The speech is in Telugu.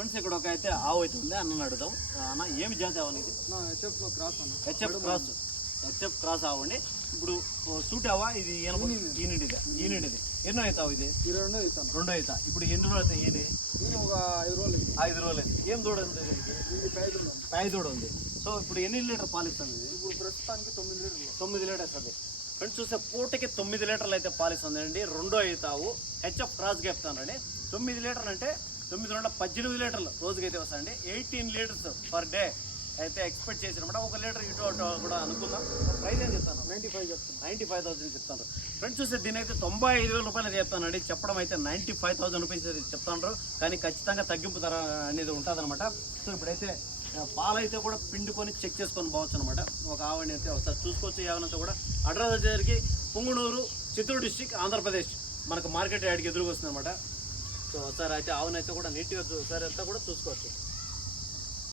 ఫ్రెండ్స్ ఇక్కడ ఒక అయితే ఆవు అయితే ఉంది, అన్న అడుగుదాం. అన్న ఏమి జాతి ఆవు ఇది? హెచ్ఎఫ్ క్రాస్ ఆవు అండి. ఇప్పుడు సూట్ ఆవా ఇది? ఈనిండిది ఎన్నో అవుతావు ఇది? 2 అవుతా. ఇప్పుడు ఎన్ని రోజులు అవుతాయి ఇది? 5 రోజులు అయితే. ఏం దూడ ఉంది ఇది? పై దూడ ఉంది. సో ఇప్పుడు ఎన్ని లీటర్ పాలు ఇస్తుంది ఇది? ఇప్పుడు ప్రస్తుతానికి 9 లీటర్స్ అది. ఫ్రెండ్స్ చూస్తే పూటకి 9 లీటర్లు అయితే పాలిస్తుంది అండి. 2 అవుతావు. హెచ్ఎఫ్ క్రాస్ చెప్తానండి. 9 లీటర్లు అంటే 9 నుండి 18 లీటర్లు రోజుకైతే వస్తాయండి. 18 లీటర్స్ పర్ డే అయితే ఎక్స్పెక్ట్ చేసినమాట. 1 లీటర్ ఇటు అటు కూడా అనుకుందాం. ప్రైస్ ఏం చెప్తాను? 95,000 చెప్తాను. ఫ్రెండ్స్ చూస్తే దీని అయితే 95,000 రూపాయలు చెప్తానండి. చెప్పడం అయితే 95,000 రూపీస్ చెప్తాను, కానీ ఖచ్చితంగా తగ్గింపు ధర అనేది ఉంటుంది అనమాట. సో ఇప్పుడైతే పాలైతే కూడా పిండుకొని చెక్ చేసుకొని పోవచ్చు అనమాట. ఒక ఆవుని అయితే ఒకసారి చూసుకోవచ్చు. ఏమనంతా కూడా అడ్రస్ వచ్చేసరికి పుంగనూరు, చిత్తూరు డిస్టిక్, ఆంధ్రప్రదేశ్. మనకు మార్కెట్ యార్డ్కి ఎదురుగా వస్తుంది అనమాట. సో ఒకసారి అయితే ఆవునైతే కూడా నీట్గా ఒకసారి అంతా కూడా చూసుకోవచ్చు.